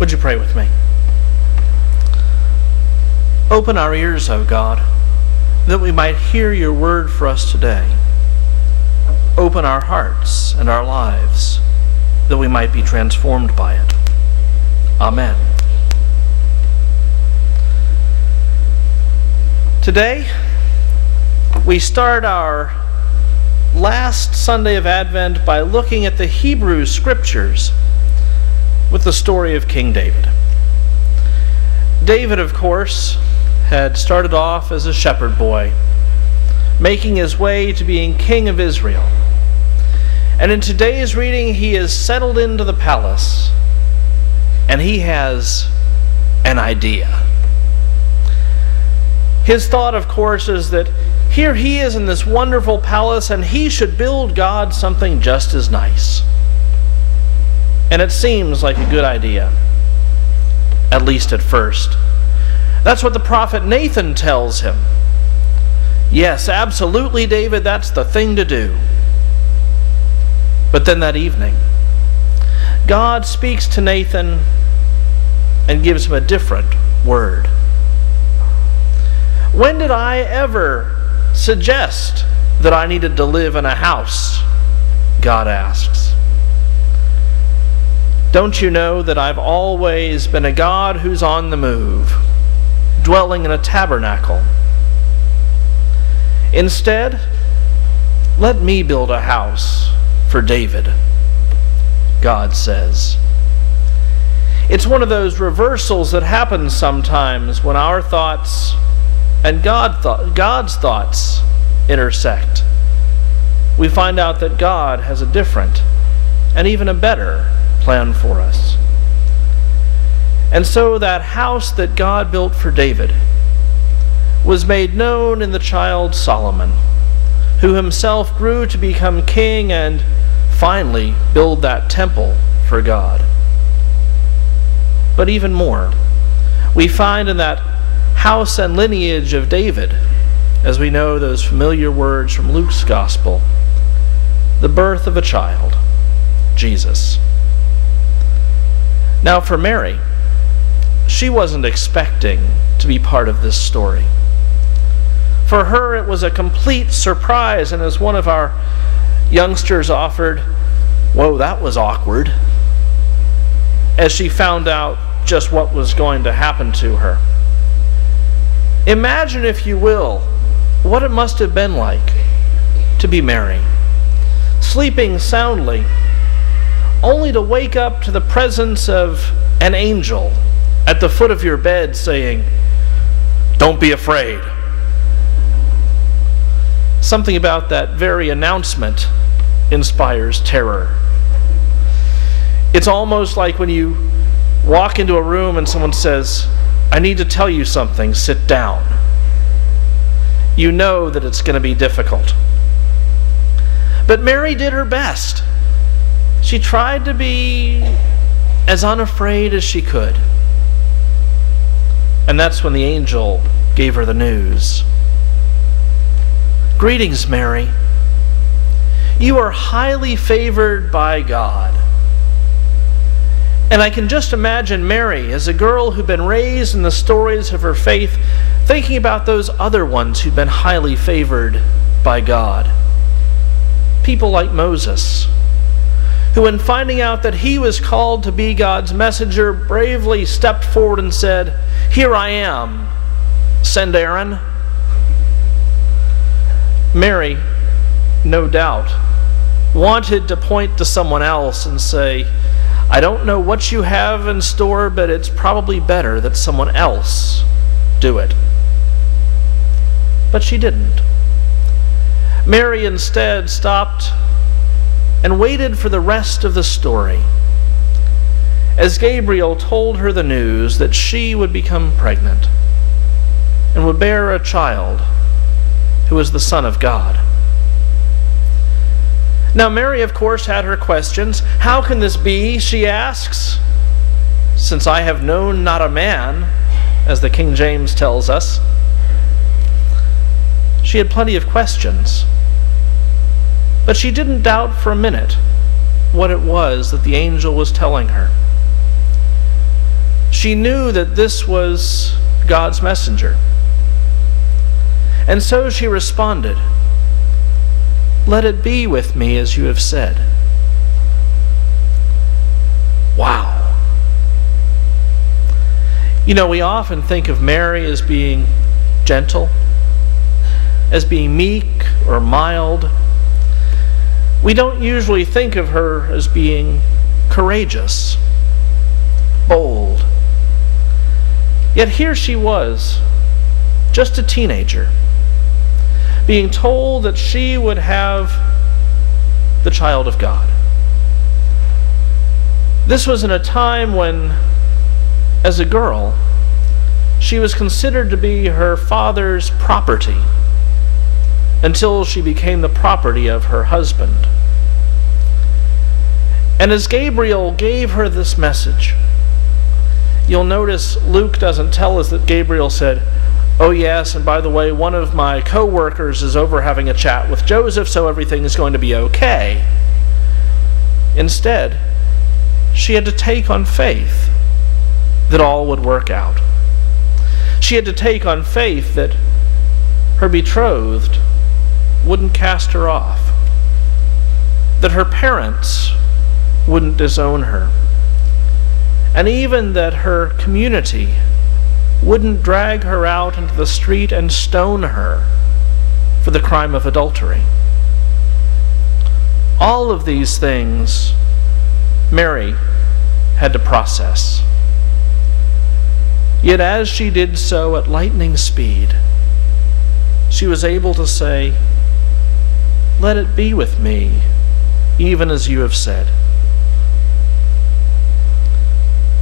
Would you pray with me? Open our ears, O God, that we might hear your word for us today. Open our hearts and our lives, that we might be transformed by it. Amen. Today, we start our last Sunday of Advent by looking at the Hebrew Scriptures with the story of King David. David, of course, had started off as a shepherd boy, making his way to being king of Israel. And in today's reading, he is settled into the palace, and he has an idea. His thought, of course, is that here he is in this wonderful palace, and he should build God something just as nice. And it seems like a good idea, at least at first. That's what the prophet Nathan tells him. Yes, absolutely, David, that's the thing to do. But then that evening, God speaks to Nathan and gives him a different word. When did I ever suggest that I needed to live in a house? God asks. Don't you know that I've always been a God who's on the move, dwelling in a tabernacle? Instead, let me build a house for David, God says. It's one of those reversals that happens sometimes when our thoughts and God's thoughts intersect. We find out that God has a different and even a better plan for us. And so that house that God built for David was made known in the child Solomon, who himself grew to become king and finally build that temple for God. But even more, we find in that house and lineage of David, as we know those familiar words from Luke's Gospel, the birth of a child, Jesus. Now for Mary, she wasn't expecting to be part of this story. For her, it was a complete surprise, and as one of our youngsters offered, whoa, that was awkward, as she found out just what was going to happen to her. Imagine, if you will, what it must have been like to be Mary, sleeping soundly, only to wake up to the presence of an angel at the foot of your bed saying, "Don't be afraid." Something about that very announcement inspires terror. It's almost like when you walk into a room and someone says, "I need to tell you something, sit down." You know that it's going to be difficult. But Mary did her best. She tried to be as unafraid as she could. And that's when the angel gave her the news. "Greetings, Mary. You are highly favored by God." And I can just imagine Mary, as a girl who'd been raised in the stories of her faith, thinking about those other ones who'd been highly favored by God. People like Moses, who, in finding out that he was called to be God's messenger, bravely stepped forward and said, "Here I am, send Aaron." Mary, no doubt, wanted to point to someone else and say, "I don't know what you have in store, but it's probably better that someone else do it." But she didn't. Mary instead stopped and waited for the rest of the story, as Gabriel told her the news that she would become pregnant and would bear a child who was the Son of God. Now Mary, of course, had her questions. "How can this be?" she asks, "since I have known not a man," as the King James tells us. She had plenty of questions, but she didn't doubt for a minute what it was that the angel was telling her. She knew that this was God's messenger. And so she responded, "Let it be with me as you have said." Wow. You know, we often think of Mary as being gentle, as being meek or mild. We don't usually think of her as being courageous, bold. Yet here she was, just a teenager, being told that she would have the child of God. This was in a time when, as a girl, she was considered to be her father's property until she became the property of her husband. And as Gabriel gave her this message, you'll notice Luke doesn't tell us that Gabriel said, "Oh yes, and by the way, one of my co-workers is over having a chat with Joseph, so everything is going to be okay." Instead, she had to take on faith that all would work out. She had to take on faith that her betrothed wouldn't cast her off, that her parents wouldn't disown her, and even that her community wouldn't drag her out into the street and stone her for the crime of adultery. All of these things Mary had to process. Yet as she did so at lightning speed, she was able to say, "Let it be with me, even as you have said."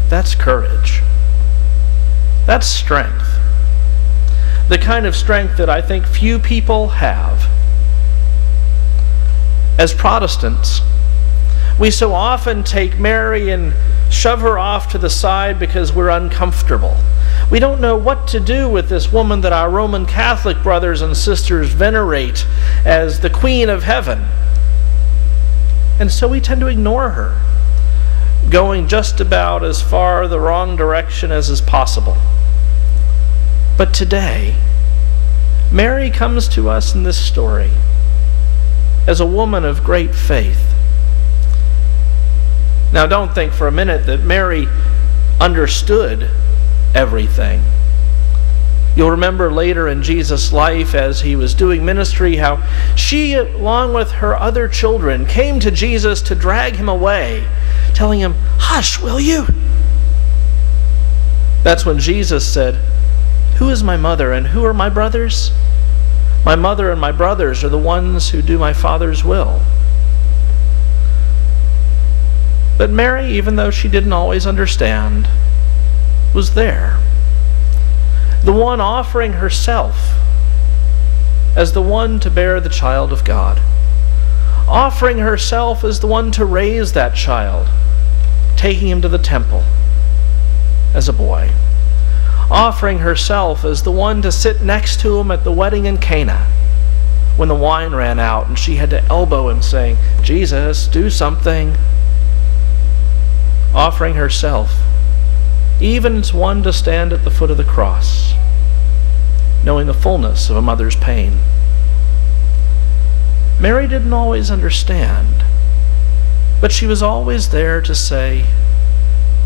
That's courage. That's strength. The kind of strength that I think few people have. As Protestants, we so often take Mary and shove her off to the side because we're uncomfortable. We don't know what to do with this woman that our Roman Catholic brothers and sisters venerate as the Queen of Heaven. And so we tend to ignore her, going just about as far the wrong direction as is possible. But today, Mary comes to us in this story as a woman of great faith. Now, don't think for a minute that Mary understood everything. You'll remember later in Jesus' life as he was doing ministry how she, along with her other children, came to Jesus to drag him away, telling him, "Hush, will you?" That's when Jesus said, "Who is my mother and who are my brothers? My mother and my brothers are the ones who do my Father's will." But Mary, even though she didn't always understand, was there. The one offering herself as the one to bear the child of God. Offering herself as the one to raise that child, taking him to the temple as a boy. Offering herself as the one to sit next to him at the wedding in Cana when the wine ran out and she had to elbow him saying, "Jesus, do something." Offering herself even as one to stand at the foot of the cross, knowing the fullness of a mother's pain. Mary didn't always understand, but she was always there to say,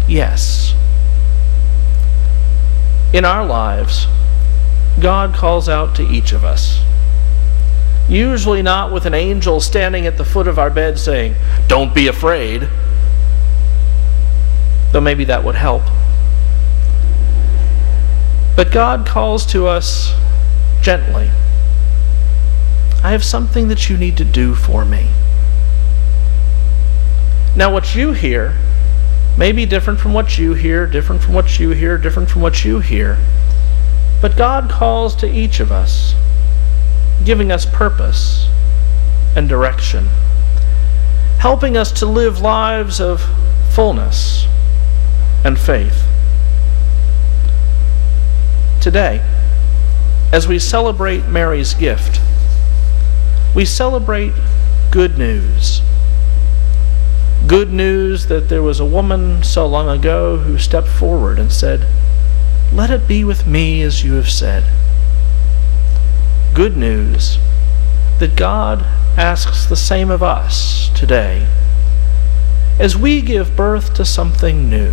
yes. In our lives, God calls out to each of us. Usually not with an angel standing at the foot of our bed saying, "Don't be afraid," though maybe that would help. But God calls to us gently. "I have something that you need to do for me." Now what you hear may be different from what you hear, different from what you hear, different from what you hear. But God calls to each of us, giving us purpose and direction, helping us to live lives of fullness and faith. Today, as we celebrate Mary's gift, we celebrate good news. Good news that there was a woman so long ago who stepped forward and said, "Let it be with me as you have said." Good news that God asks the same of us today as we give birth to something new.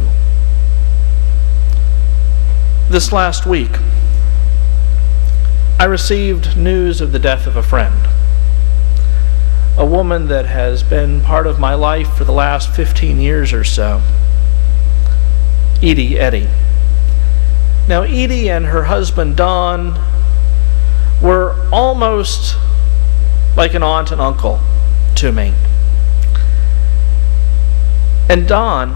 This last week, I received news of the death of a friend, a woman that has been part of my life for the last 15 years or so, Edie. Now, Edie and her husband, Don, were almost like an aunt and uncle to me. And Don,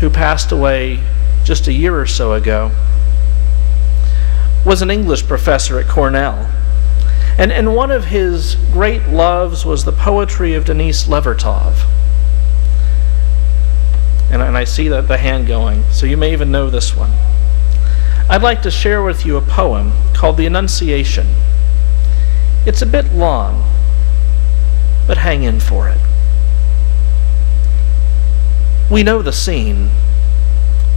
who passed away just a year or so ago, was an English professor at Cornell. And one of his great loves was the poetry of Denise Levertov. And I see that the hand going, so you may even know this one. I'd like to share with you a poem called The Annunciation. It's a bit long, but hang in for it. We know the scene.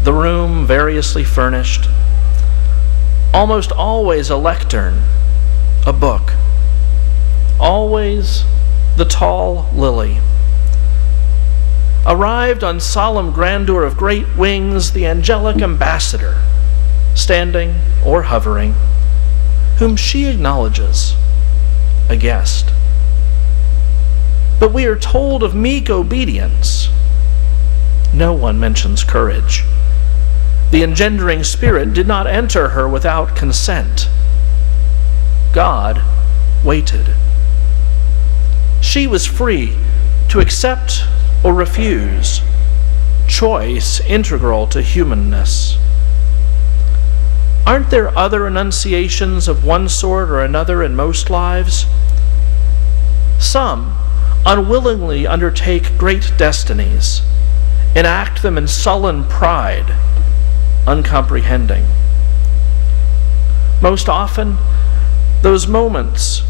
The room variously furnished. Almost always a lectern, a book. Always the tall lily. Arrived on solemn grandeur of great wings, the angelic ambassador, standing or hovering, whom she acknowledges, a guest. But we are told of meek obedience. No one mentions courage. The engendering spirit did not enter her without consent. God waited. She was free to accept or refuse, choice integral to humanness. Aren't there other annunciations of one sort or another in most lives? Some unwillingly undertake great destinies, enact them in sullen pride, uncomprehending. Most often, those moments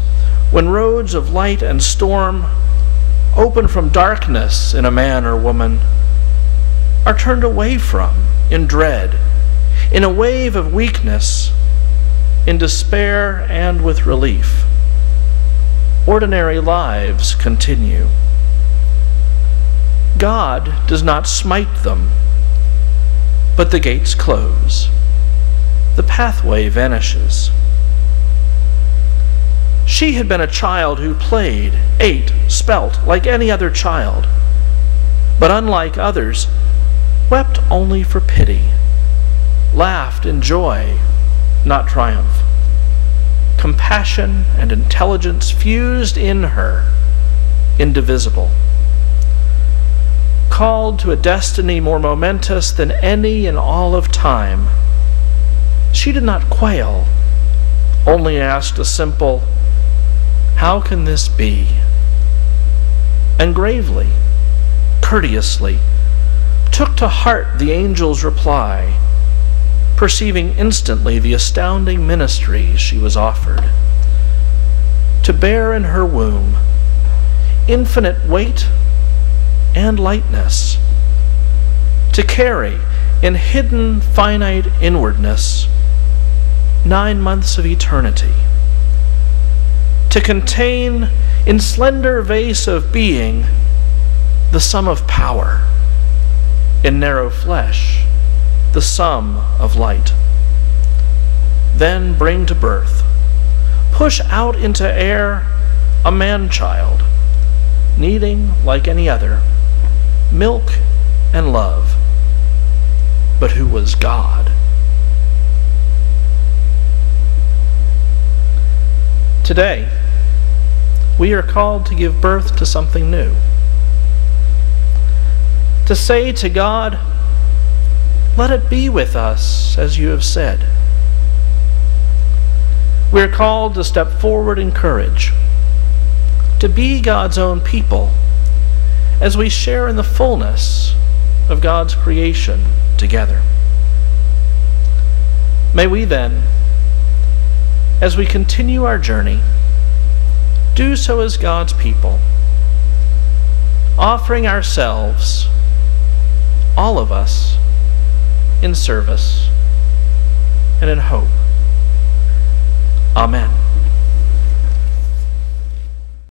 when roads of light and storm open from darkness in a man or woman are turned away from in dread, in a wave of weakness, in despair and with relief. Ordinary lives continue. God does not smite them, but the gates close. The pathway vanishes. She had been a child who played, ate, spelt like any other child, but unlike others, wept only for pity, laughed in joy, not triumph. Compassion and intelligence fused in her, indivisible. Called to a destiny more momentous than any in all of time, she did not quail, only asked a simple, "How can this be?" and gravely, courteously, took to heart the angel's reply, perceiving instantly the astounding ministry she was offered. To bear in her womb infinite weight and lightness, to carry in hidden finite inwardness 9 months of eternity, to contain in slender vase of being the sum of power, in narrow flesh the sum of light. Then bring to birth, push out into air a man-child, needing, like any other, milk and love, but who was God. Today, we are called to give birth to something new. To say to God, "Let it be with us as you have said." We are called to step forward in courage, to be God's own people as we share in the fullness of God's creation together. May we then, as we continue our journey, do so as God's people, offering ourselves, all of us, in service and in hope. Amen.